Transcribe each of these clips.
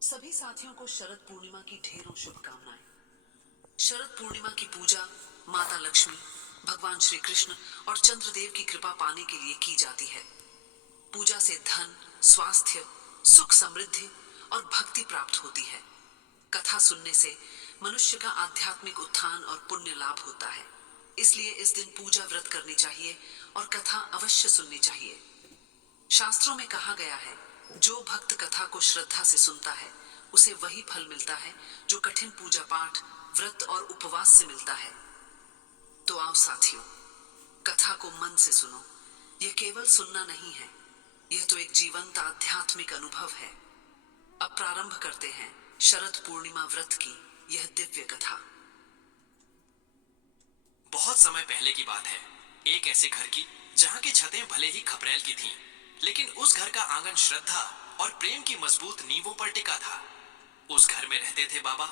सभी साथियों को शरद पूर्णिमा की ढेरों शुभकामनाएं। शरद पूर्णिमा की पूजा माता लक्ष्मी, भगवान श्री कृष्ण और चंद्रदेव की कृपा पाने के लिए की जाती है। पूजा से धन, स्वास्थ्य, सुख, समृद्धि और भक्ति प्राप्त होती है। कथा सुनने से मनुष्य का आध्यात्मिक उत्थान और पुण्य लाभ होता है। इसलिए इस दिन पूजा व्रत करनी चाहिए और कथा अवश्य सुननी चाहिए। शास्त्रों में कहा गया है, जो भक्त कथा को श्रद्धा से सुनता है उसे वही फल मिलता है जो कठिन पूजा पाठ, व्रत और उपवास से मिलता है। तो आओ साथियों, कथा को मन से सुनो। यह केवल सुनना नहीं है, यह तो एक जीवंत आध्यात्मिक अनुभव है। अब प्रारंभ करते हैं शरद पूर्णिमा व्रत की यह दिव्य कथा। बहुत समय पहले की बात है, एक ऐसे घर की जहाँ की छतें भले ही खपरेल की थीं, लेकिन उस घर का आंगन श्रद्धा और प्रेम की मजबूत नींवों पर टिका था। उस घर में रहते थे बाबा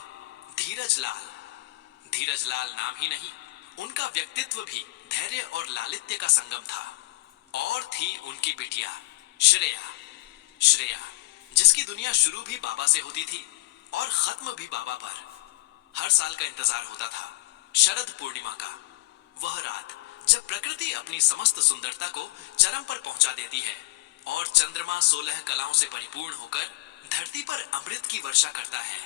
धीरज लाल। धीरज लाल नाम ही नहीं, उनका व्यक्तित्व भी धैर्य और लालित्य का संगम था। और थी उनकी बिटिया श्रेया। श्रेया, जिसकी दुनिया शुरू भी बाबा से होती थी और खत्म भी बाबा पर। हर साल का इंतजार होता था शरद पूर्णिमा का, वह रात जब प्रकृति अपनी समस्त सुंदरता को चरम पर पहुंचा देती है और चंद्रमा 16 कलाओं से परिपूर्ण होकर धरती पर अमृत की वर्षा करता है।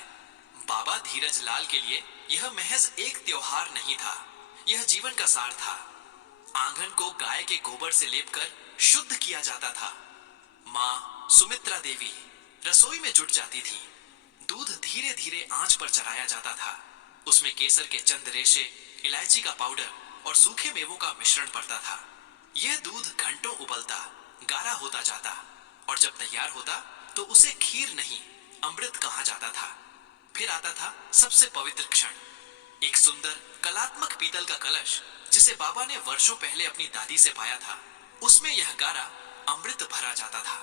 बाबा धीरज लाल के लिए यह महज एक त्योहार नहीं था, यह जीवन का सार था। आंगन को गाय के गोबर से लेपकर शुद्ध किया जाता था। माँ सुमित्रा देवी रसोई में जुट जाती थी। दूध धीरे धीरे आंच पर चढ़ाया जाता था। उसमें केसर के चंद रेशे, इलायची का पाउडर और सूखे मेवों का मिश्रण पड़ता था। यह दूध घंटों उबलता, गाढ़ा होता जाता और जब तैयार होता तो उसे खीर नहीं, अमृत कहा जाता था। फिर आता था सबसे पवित्र क्षण, एक सुंदर कलात्मक पीतल का कलश जिसे बाबा ने वर्षों पहले अपनी दादी से पाया था। उसमें यह गारा अमृत भरा जाता था।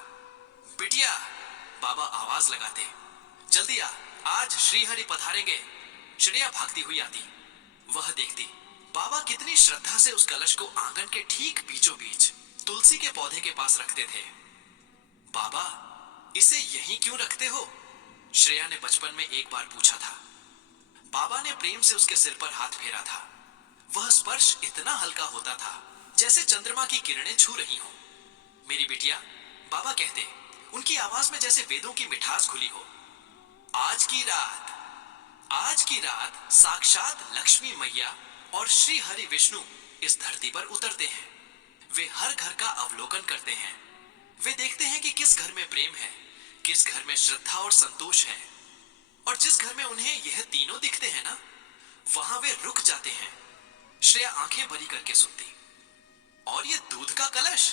बिटिया, बाबा आवाज लगाते, जल्दी आ, आज श्रीहरि पधारेंगे। श्रेया भागती हुई आती। वह देखती बाबा कितनी श्रद्धा से उस कलश को आंगन के ठीक बीचों बीच तुलसी के पौधे के पास रखते थे। बाबा, इसे यहीं क्यों रखते हो? श्रेया ने बचपन में एक बार पूछा था। बाबा ने प्रेम से उसके सिर पर हाथ फेरा था। वह स्पर्श इतना हल्का होता था जैसे चंद्रमा की किरणें छू रही हों। मेरी बिटिया, बाबा कहते, उनकी आवाज में जैसे वेदों की मिठास घुली हो। आज की रात, आज की रात साक्षात लक्ष्मी मैया और श्री हरि विष्णु इस धरती पर उतरते हैं। वे हर घर का अवलोकन करते हैं। वे देखते हैं कि किस घर में प्रेम है, किस घर में श्रद्धा और संतोष है। और जिस घर में उन्हें यह तीनों दिखते हैं ना, वहां वे रुक जाते हैं। श्रेया आंखें भरी करके सुनती। और यह दूध का कलश?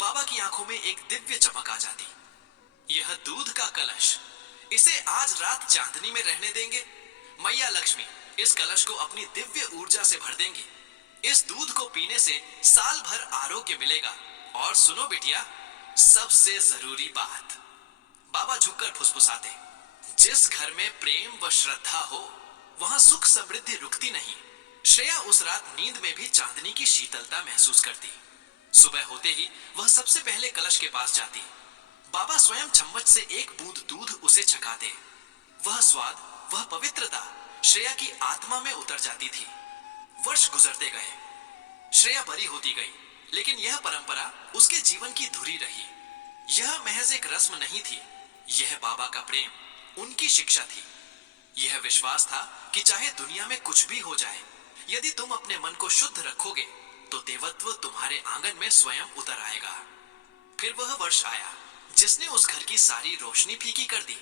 बाबा की आंखों में एक दिव्य चमक आ जाती। यह दूध का कलश, इसे आज रात चांदनी में रहने देंगे। मैया लक्ष्मी इस कलश को अपनी दिव्य ऊर्जा से भर देंगी। इस दूध को पीने से साल भर आरोग्य मिलेगा। और सुनो बिटिया, सबसे जरूरी बात, बाबा झुककर फुसफुसाते, जिस घर में प्रेम व श्रद्धा हो वहां सुख समृद्धि रुकती नहीं। श्रेया उस रात नींद में भी चांदनी की शीतलता महसूस करती। सुबह होते ही वह सबसे पहले कलश के पास जाती। बाबा स्वयं चम्मच से एक बूंद दूध उसे छकाते। वह स्वाद, वह पवित्रता श्रेया की आत्मा में उतर जाती थी। वर्ष गुजरते गए, श्रेया बड़ी होती गई, लेकिन यह परंपरा उसके जीवन की धुरी रही। यह महज एक रस्म नहीं थी, यह बाबा का प्रेम, उनकी शिक्षा थी। यह विश्वास था कि चाहे दुनिया में कुछ भी हो जाए, यदि तुम अपने मन को शुद्ध रखोगे तो देवत्व तुम्हारे आंगन में स्वयं उतर आएगा। फिर वह वर्ष आया जिसने उस घर की सारी रोशनी फीकी कर दी।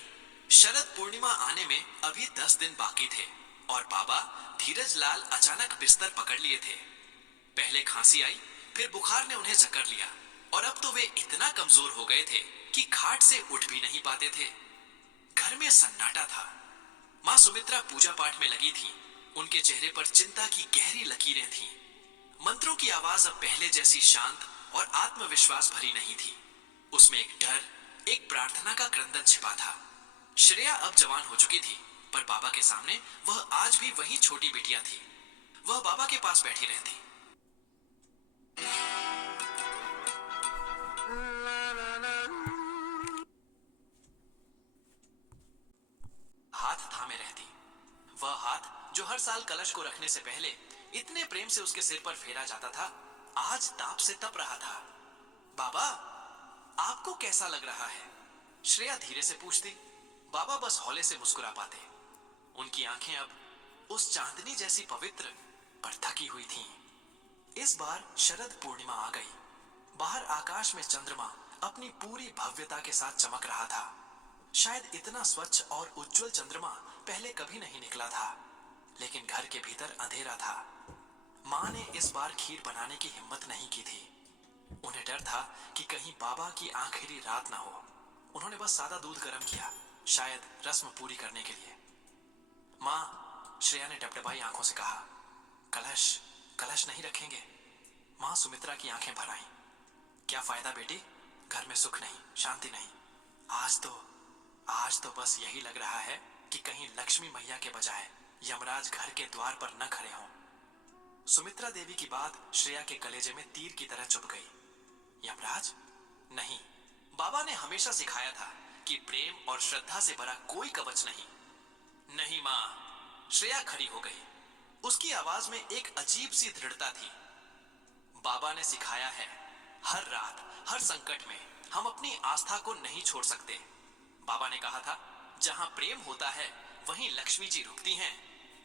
शरद पूर्णिमा आने में अभी 10 दिन बाकी थे और बाबा धीरज लाल अचानक बिस्तर पकड़ लिए थे। पहले खांसी आई, फिर बुखार ने उन्हें जकड़ लिया और अब तो वे इतना कमजोर हो गए थे कि खाट से उठ भी नहीं पाते थे। घर में सन्नाटा था। माँ सुमित्रा पूजा पाठ में लगी थी। उनके चेहरे पर चिंता की गहरी लकीरें थीं। मंत्रों की आवाज अब पहले जैसी शांत और आत्मविश्वास भरी नहीं थी। उसमें एक डर, एक प्रार्थना का क्रंदन छिपा था। श्रेया अब जवान हो चुकी थी, पर बाबा के सामने वह आज भी वही छोटी बिटिया थी। वह बाबा के पास बैठी रहती। थामे रहती। वह हाथ जो हर साल कलश को रखने से पहले इतने प्रेम से उसके सिर पर फेरा जाता था, आज ताप से तप रहा था। बाबा, आपको कैसा लग रहा है? श्रेया धीरे से पूछती। बाबा बस हौले से मुस्कुरा पाते। उनकी आंखें अब उस चांदनी जैसी पवित्र पर थकी हुई थीं। इस बार शरद पूर्णिमा आ गई। बाहर आकाश में चंद्रमा अपनी पूरी भव्यता के साथ चमक रहा था। शायद इतना स्वच्छ और उज्जवल चंद्रमा पहले कभी नहीं निकला था। लेकिन घर के भीतर अंधेरा था। मां ने इस बार खीर बनाने की हिम्मत नहीं की थी। उन्हें डर था कि कहीं बाबा की आखिरी रात ना हो। उन्होंने बस सादा दूध गर्म किया, शायद रस्म पूरी करने के लिए। मां, श्रेया ने डबडबाई आंखों से कहा, कलश कलश नहीं रखेंगे? मां सुमित्रा की आंखें भर आईं। क्या फायदा बेटी, घर में सुख नहीं, शांति नहीं। आज तो बस यही लग रहा है कि कहीं लक्ष्मी मैया के बजाय यमराज घर के द्वार पर न खड़े हों। सुमित्रा देवी की बात श्रेया के कलेजे में तीर की तरह चुभ गई। यमराज? नहीं, बाबा ने हमेशा सिखाया था कि प्रेम और श्रद्धा से भरा कोई कवच नहीं। नहीं मां। श्रेया खड़ी हो गई। उसकी आवाज में एक अजीब सी दृढ़ता थी। बाबा ने सिखाया है, हर रात, हर संकट में हम अपनी आस्था को नहीं छोड़ सकते। बाबा ने कहा था, जहां प्रेम होता है वहीं लक्ष्मी जी रुकती हैं,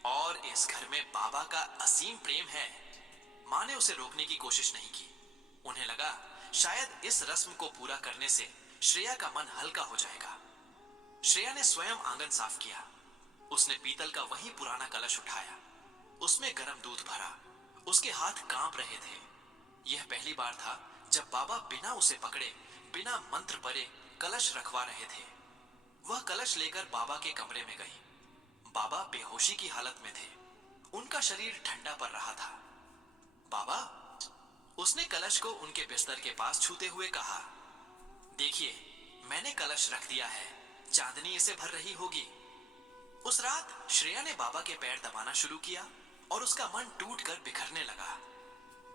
और इस घर में बाबा का असीम प्रेम है। मां ने उसे रोकने की कोशिश नहीं की। उन्हें लगा शायद इस रस्म को पूरा करने से श्रेया का मन हल्का हो जाएगा। श्रेया ने स्वयं आंगन साफ किया। उसने पीतल का वही पुराना कलश उठाया। उसमें गर्म दूध भरा। उसके हाथ कांप रहे थे। यह पहली बार था जब बाबा बिना उसे पकड़े, बिना मंत्र पढ़े कलश रखवा रहे थे। वह कलश लेकर बाबा के कमरे में गई। बाबा बेहोशी की हालत में थे। उनका शरीर ठंडा पड़ रहा था। बाबा, उसने कलश को उनके बिस्तर के पास छूते हुए कहा, देखिए, मैंने कलश रख दिया है, चांदनी इसे भर रही होगी। उस रात श्रेया ने बाबा के पैर दबाना शुरू किया और उसका मन टूटकर बिखरने लगा।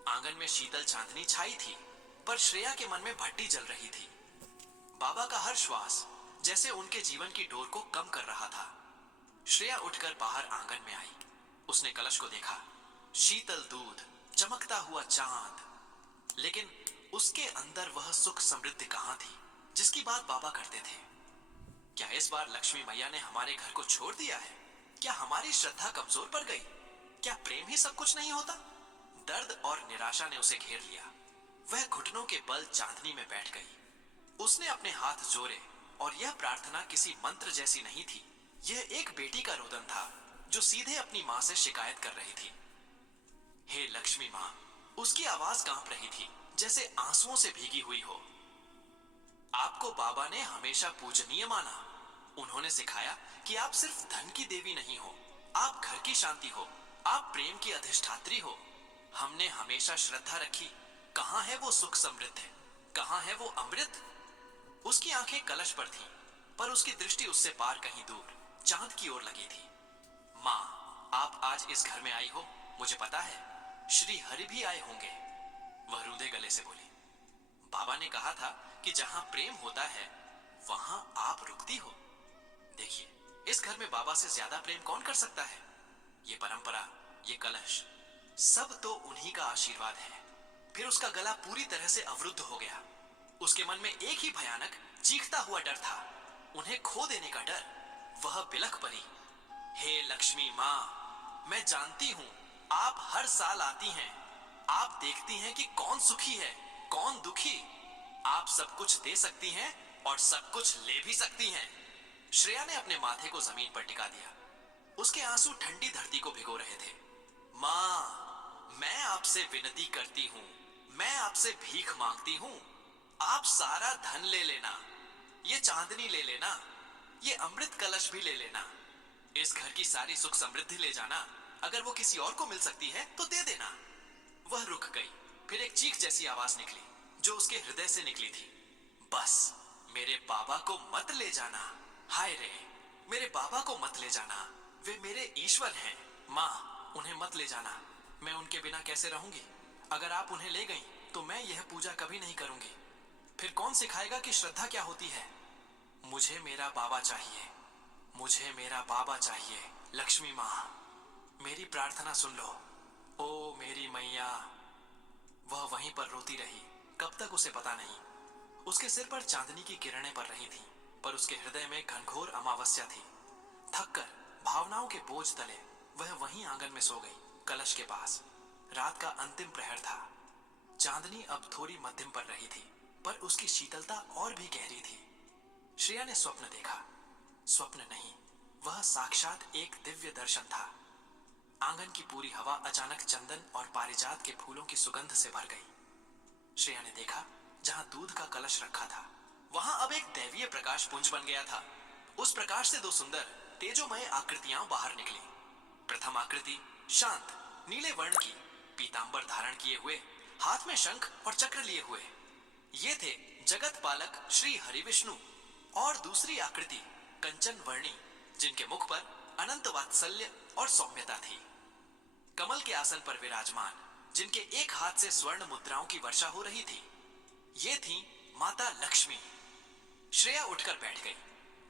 आंगन में शीतल चांदनी छाई थी, पर श्रेया के मन में भट्टी जल रही थी। बाबा का हर श्वास जैसे उनके जीवन की डोर को कम कर रहा था। श्रेया उठकर बाहर आंगन में आई। उसने कलश को देखा, शीतल दूध, चमकता हुआ चांद, लेकिन उसके अंदर वह सुख समृद्धि कहां थी जिसकी बात बाबा करते थे। क्या इस बार लक्ष्मी मैया ने हमारे घर को छोड़ दिया है? क्या हमारी श्रद्धा कमजोर पड़ गई? क्या प्रेम ही सब कुछ नहीं होता? दर्द और निराशा ने उसे घेर लिया। वह घुटनों के बल चांदनी में बैठ गई। उसने अपने हाथ जोड़े और यह प्रार्थना किसी मंत्र जैसी नहीं थी। यह एक बेटी का रोदन था जो सीधे अपनी मां से शिकायत कर रही थी। हे लक्ष्मी मां, उसकी आवाज कांप रही थी जैसे आंसुओं से भीगी हुई हो। आपको बाबा ने हमेशा पूजनीय माना। उन्होंने सिखाया कि आप सिर्फ धन की देवी नहीं हो, आप घर की शांति हो, आप प्रेम की अधिष्ठात्री हो। हमने हमेशा श्रद्धा रखी। कहां है वो सुख समृद्धि? कहां है वो अमृत? उसकी आंखें कलश पर थीं, पर उसकी दृष्टि उससे पार कहीं दूर चांद की ओर लगी थी। मां, आप आज इस घर में आई हो, मुझे पता है। श्री हरि भी आए होंगे, वह रूंधे गले से बोली। बाबा ने कहा था कि जहां प्रेम होता है वहां आप रुकती हो। देखिए, इस घर में बाबा से ज्यादा प्रेम कौन कर सकता है? ये परंपरा, ये कलश, सब तो उन्हीं का आशीर्वाद है। फिर उसका गला पूरी तरह से अवरुद्ध हो गया। उसके मन में एक ही भयानक चीखता हुआ डर था, उन्हें खो देने का डर। वह बिलख पड़ी, हे लक्ष्मी मां, मैं जानती हूं आप हर साल आती हैं। आप देखती हैं कि कौन सुखी है, कौन दुखी। आप सब कुछ दे सकती हैं और सब कुछ ले भी सकती हैं। श्रेया ने अपने माथे को जमीन पर टिका दिया। उसके आंसू ठंडी धरती को भिगो रहे थे। मां, मैं आपसे विनती करती हूं, मैं आपसे भीख मांगती हूं। आप सारा धन ले लेना, ये चांदनी ले लेना, ये अमृत कलश भी ले लेना। इस घर की सारी सुख समृद्धि ले जाना। अगर वो किसी और को मिल सकती है तो दे देना। वह रुक गई। फिर एक चीख जैसी आवाज निकली जो उसके हृदय से निकली थी, बस मेरे बाबा को मत ले जाना। हाय रे, मेरे बाबा को मत ले जाना, वे मेरे ईश्वर हैं। मां, उन्हें मत ले जाना, मैं उनके बिना कैसे रहूंगी? अगर आप उन्हें ले गई तो मैं यह पूजा कभी नहीं करूंगी। फिर कौन सिखाएगा कि श्रद्धा क्या होती है? मुझे मेरा बाबा चाहिए। मुझे मेरा बाबा चाहिए। लक्ष्मी माँ, मेरी प्रार्थना सुन लो। ओ मेरी मैया। वह वहीं पर रोती रही। कब तक उसे पता नहीं। उसके सिर पर चांदनी की किरणें पड़ रही थीं, पर उसके हृदय में घनघोर अमावस्या थी। थककर भावनाओं के बोझ तले वह वहीं आंगन में सो गई, कलश के पास। रात का अंतिम प्रहर था। चांदनी अब थोड़ी मध्यम पड़ रही थी, पर उसकी शीतलता और भी गहरी थी। श्रेया ने स्वप्न देखा। स्वप्न नहीं, वह साक्षात एक दिव्य दर्शन था। आंगन की पूरी हवा अचानक चंदन और पारिजात के फूलों की सुगंध से भर गई। श्रेया ने देखा, जहां दूध का कलश रखा था, वहां अब एक दैवीय प्रकाश पुंज बन गया था। उस प्रकाश से दो सुंदर तेजोमय आकृतियां बाहर निकली। प्रथम आकृति शांत नीले वर्ण की, पीतांबर धारण किए हुए, हाथ में शंख और चक्र लिए हुए। ये थे जगत पालक श्री हरि विष्णु। और दूसरी आकृति कंचन वर्णी, जिनके मुख पर अनंत वात्सल्य और सौम्यता थी। कमल के आसन पर विराजमान, जिनके एक हाथ से स्वर्ण मुद्राओं की वर्षा हो रही थी, ये थी माता लक्ष्मी। श्रेया उठकर बैठ गई।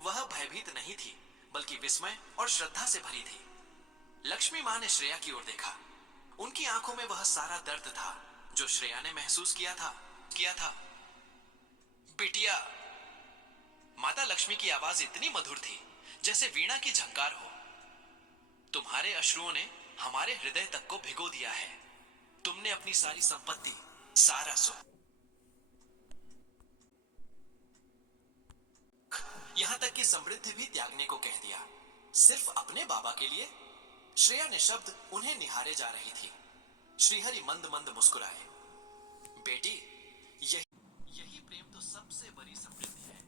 वह भयभीत नहीं थी, बल्कि विस्मय और श्रद्धा से भरी थी। लक्ष्मी मां ने श्रेया की ओर देखा। उनकी आंखों में वह सारा दर्द था जो श्रेया ने महसूस किया था। बिटिया। माता लक्ष्मी की आवाज इतनी मधुर थी जैसे वीणा की झंकार हो। तुम्हारे अश्रुओं ने हमारे हृदय तक को भिगो दिया है। तुमने अपनी सारी संपत्ति, सारा सुख, यहां तक कि समृद्धि भी त्यागने को कह दिया, सिर्फ अपने बाबा के लिए। श्रेया ने शब्द उन्हें निहारे जा रही थी। श्रीहरि मंद मंद मुस्कुराए। बेटी, यही प्रेम तो सबसे बड़ी समृद्धि है।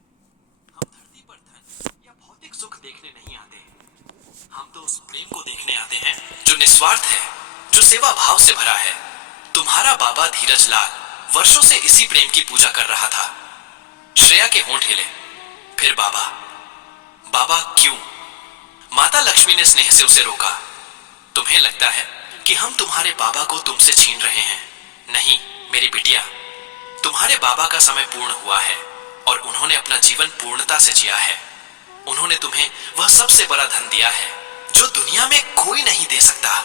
हम धरती पर धन या भौतिक सुख देखने नहीं आते। हम तो उस प्रेम को देखने आते हैं जो निस्वार्थ है, जो सेवा भाव से भरा है। तुम्हारा बाबा धीरज लाल वर्षों से इसी प्रेम की पूजा कर रहा था। श्रेया के होंठ हिले। फिर बाबा, बाबा क्यों? माता लक्ष्मी ने स्नेह से उसे रोका। तुम्हें लगता है कि हम तुम्हारे बाबा को तुमसे छीन रहे हैं? नहीं मेरी बिटिया, तुम्हारे बाबा का समय पूर्ण हुआ है और उन्होंने अपना जीवन पूर्णता से जिया है। उन्होंने तुम्हें वह सबसे बड़ा धन दिया है जो दुनिया में कोई नहीं दे सकता।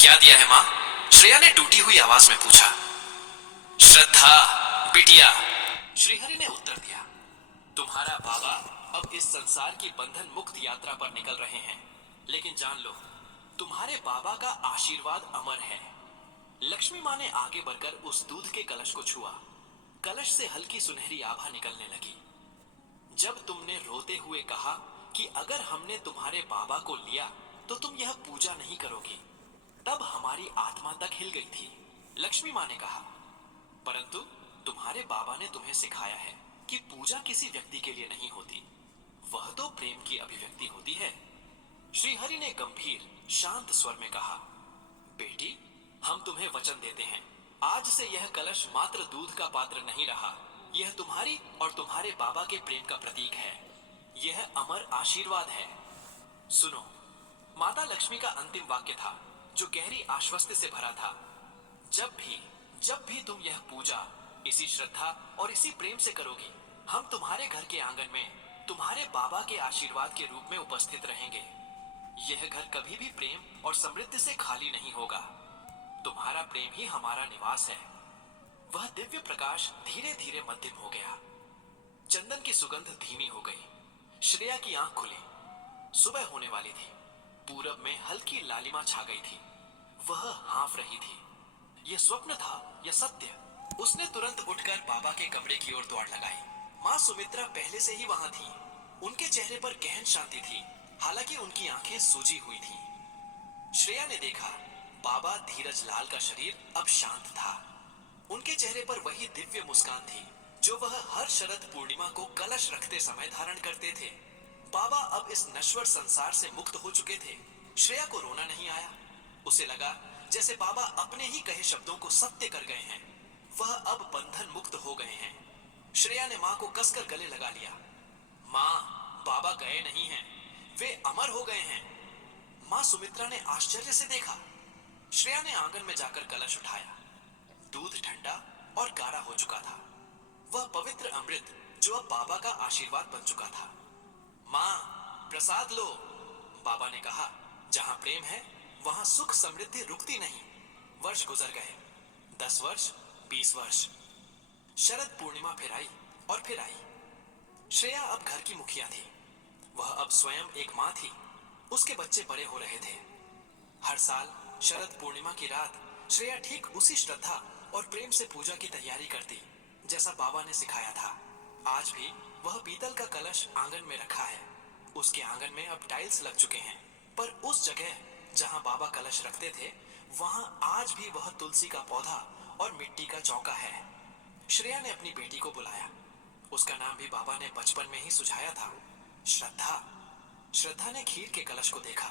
क्या दिया है मां? श्रेया ने टूटी हुई आवाज में पूछा। श्रद्धा बिटिया, श्रीहरि ने उत्तर दिया। तुम्हारा बाबा अब इस संसार की बंधन मुक्त यात्रा पर निकल रहे हैं, लेकिन जान लो, तुम्हारे बाबा का आशीर्वाद अमर है। लक्ष्मी मां ने आगे बढ़कर उस दूध के कलश को छुआ। कलश से हल्की सुनहरी आभा निकलने लगी। जब तुमने रोते हुए कहा कि अगर हमने तुम्हारे बाबा को लिया तो तुम यह पूजा नहीं करोगी, तब हमारी आत्मा तक हिल गई थी। लक्ष्मी मां ने कहा, परंतु तुम्हारे बाबा ने तुम्हें सिखाया है कि पूजा किसी व्यक्ति के लिए नहीं होती, वह तो प्रेम की अभिव्यक्ति होती है। श्रीहरि ने गंभीर शांत स्वर में कहा, बेटी, हम तुम्हें वचन देते हैं, आज से यह कलश मात्र दूध का पात्र नहीं रहा। यह तुम्हारी और तुम्हारे बाबा के प्रेम का प्रतीक है। यह अमर आशीर्वाद है। सुनो, माता लक्ष्मी का अंतिम वाक्य था जो गहरी आश्वस्ति से भरा था। जब भी तुम यह पूजा इसी श्रद्धा और इसी प्रेम से करोगी, हम तुम्हारे घर के आंगन में तुम्हारे बाबा के आशीर्वाद के रूप में उपस्थित रहेंगे। यह घर कभी भी प्रेम और समृद्धि से खाली नहीं होगा। तुम्हारा प्रेम ही हमारा निवास है। वह दिव्य प्रकाश धीरे धीरे मध्यम हो गया। चंदन की सुगंध धीमी हो गई। श्रेया की आंख खुली। सुबह होने वाली थी। पूरब में हल्की लालिमा छा गई थी। वह हाँफ रही थी। यह स्वप्न था या सत्य? उसने तुरंत उठकर बाबा के कमरे की ओर दौड़ लगाई। मां सुमित्रा पहले से ही वहां थी। उनके चेहरे पर गहन शांति थी, हालांकि उनकी आंखें सूजी हुई थीं। श्रेया ने देखा, बाबा धीरज लाल का शरीर अब शांत था। उनके चेहरे पर वही दिव्य मुस्कान थी जो वह हर शरद पूर्णिमा को कलश रखते समय धारण करते थे। बाबा अब इस नश्वर संसार से मुक्त हो चुके थे। श्रेया को रोना नहीं आया। उसे लगा जैसे बाबा अपने ही कहे शब्दों को सत्य कर गए हैं। वह अब बंधन मुक्त हो गए हैं। श्रेया ने मां को कसकर गले लगा लिया। मां, बाबा गए नहीं हैं, वे अमर हो गए हैं। मां सुमित्रा ने आश्चर्य से देखा। श्रेया ने आंगन में जाकर कलश उठाया। दूध ठंडा और गाढ़ा हो चुका था। वह पवित्र अमृत जो अब बाबा का आशीर्वाद बन चुका था। मां, प्रसाद लो, बाबा ने कहा। जहां प्रेम है वहां सुख समृद्धि रुकती नहीं। वर्ष गुजर गए, 10 वर्ष, 20 वर्ष। शरद पूर्णिमा फिर आई और फिर आई। श्रेया अब घर की मुखिया थी। वह अब स्वयं एक माँ थी। उसके बच्चे बड़े हो रहे थे। हर साल शरद पूर्णिमा की रात श्रेया ठीक उसी श्रद्धा और प्रेम से पूजा की तैयारी करती जैसा बाबा ने सिखाया था। आज भी वह पीतल का कलश आंगन में रखा है। उसके आंगन में अब टाइल्स लग चुके हैं, पर उस जगह जहां बाबा कलश रखते थे वहां आज भी वह तुलसी का पौधा और मिट्टी का चौका है। श्रेया ने अपनी बेटी को बुलाया। उसका नाम भी बाबा ने बचपन में ही सुझाया था, श्रद्धा। श्रद्धा ने खीर के कलश को देखा।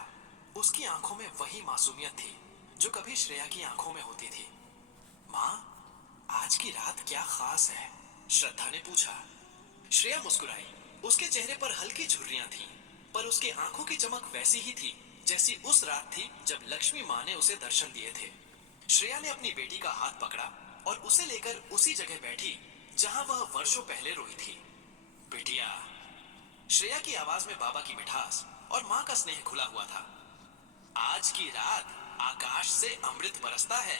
उसकी आंखों में वही मासूमियत थी जो कभी श्रेया की आंखों में होती थी। माँ, आज की रात क्या खास है? श्रद्धा ने पूछा। श्रेया मुस्कुराई। उसके चेहरे पर हल्की झुर्रियां थीं, पर उसकी आंखों की चमक वैसी ही थी जैसी उस रात थी जब लक्ष्मी माँ ने उसे दर्शन दिए थे। श्रेया ने अपनी बेटी का हाथ पकड़ा और उसे लेकर उसी जगह बैठी जहां वह वर्षों पहले रोई थी। बिटिया। श्रेया की आवाज में बाबा की मिठास और माँ का स्नेह घुला हुआ था। आज की रात आकाश से अमृत बरसता है,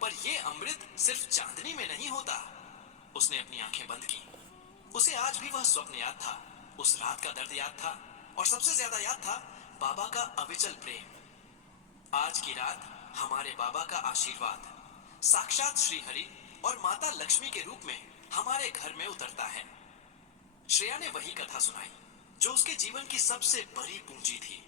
पर यह अमृत सिर्फ चांदनी में नहीं होता। उसने अपनी आंखें बंद की। उसे आज भी वह स्वप्न याद था, उस रात का दर्द याद था, और सबसे ज्यादा याद था बाबा का अविचल प्रेम। आज की रात हमारे बाबा का आशीर्वाद साक्षात श्री हरि और माता लक्ष्मी के रूप में हमारे घर में उतरता है। श्रेया ने वही कथा सुनाई जो उसके जीवन की सबसे बड़ी पूंजी थी।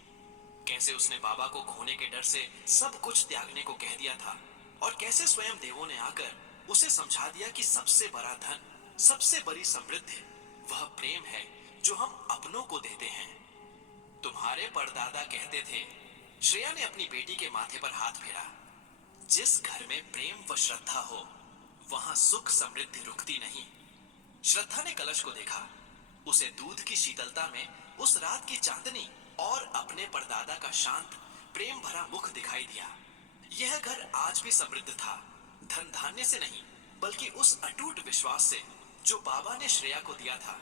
कैसे उसने बाबा को खोने के डर से सब कुछ त्यागने को कह दिया था, और कैसे स्वयं देवों ने आकर उसे समझा दिया कि सबसे बड़ा धन, सबसे बड़ी समृद्धि वह प्रेम है जो हम अपनों को देते हैं। तुम्हारे परदादा कहते थे। श्रेया ने अपनी बेटी के माथे पर हाथ फेरा। जिस घर में प्रेम व श्रद्धा हो वहां सुख समृद्धि रुकती नहीं। श्रद्धा ने कलश को देखा। उसे दूध की शीतलता में उस रात की चांदनी और अपने परदादा का शांत प्रेम भरा मुख दिखाई दिया। यह घर आज भी समृद्ध था, धन धान्य से नहीं, बल्कि उस अटूट विश्वास से जो बाबा ने श्रेया को दिया था।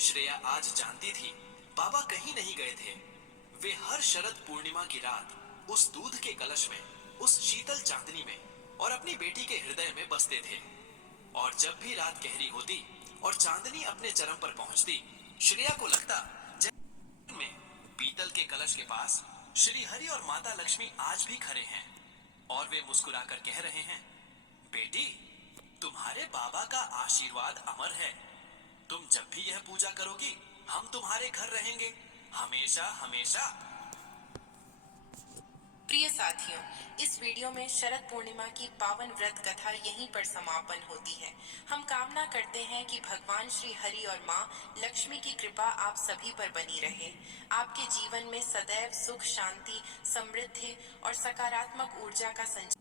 श्रेया आज जानती थी बाबा कहीं नहीं गए थे। वे हर शरद पूर्णिमा की रात उस दूध के कलश में, उस शीतल चांदनी में और अपनी बेटी के हृदय में बसते थे। और जब भी रात गहरी होती और चांदनी अपने चरम पर पहुंचती, श्रेया को लगता जैसे में पीतल के कलश के पास श्री हरि और माता लक्ष्मी आज भी खड़े हैं, और वे मुस्कुराकर कह रहे हैं, बेटी, तुम्हारे बाबा का आशीर्वाद अमर है। तुम जब भी यह पूजा करोगी हम तुम्हारे घर रहेंगे, हमेशा हमेशा। प्रिय साथियों, इस वीडियो में शरद पूर्णिमा की पावन व्रत कथा यहीं पर समापन होती है। हम कामना करते हैं कि भगवान श्री हरि और माँ लक्ष्मी की कृपा आप सभी पर बनी रहे। आपके जीवन में सदैव सुख, शांति, समृद्धि और सकारात्मक ऊर्जा का संचार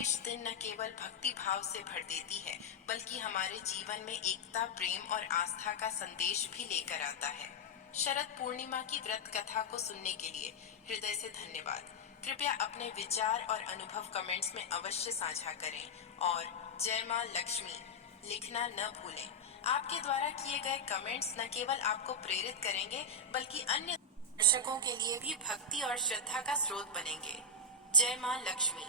इस दिन न केवल भक्ति भाव से भर देती है, बल्कि हमारे जीवन में एकता, प्रेम और आस्था का संदेश भी लेकर आता है। शरद पूर्णिमा की व्रत कथा को सुनने के लिए हृदय से धन्यवाद। कृपया अपने विचार और अनुभव कमेंट्स में अवश्य साझा करें, और जय मां लक्ष्मी लिखना न भूलें। आपके द्वारा किए गए कमेंट्स न केवल आपको प्रेरित करेंगे, बल्कि अन्य दर्शकों के लिए भी भक्ति और श्रद्धा का स्रोत बनेंगे। जय मां लक्ष्मी।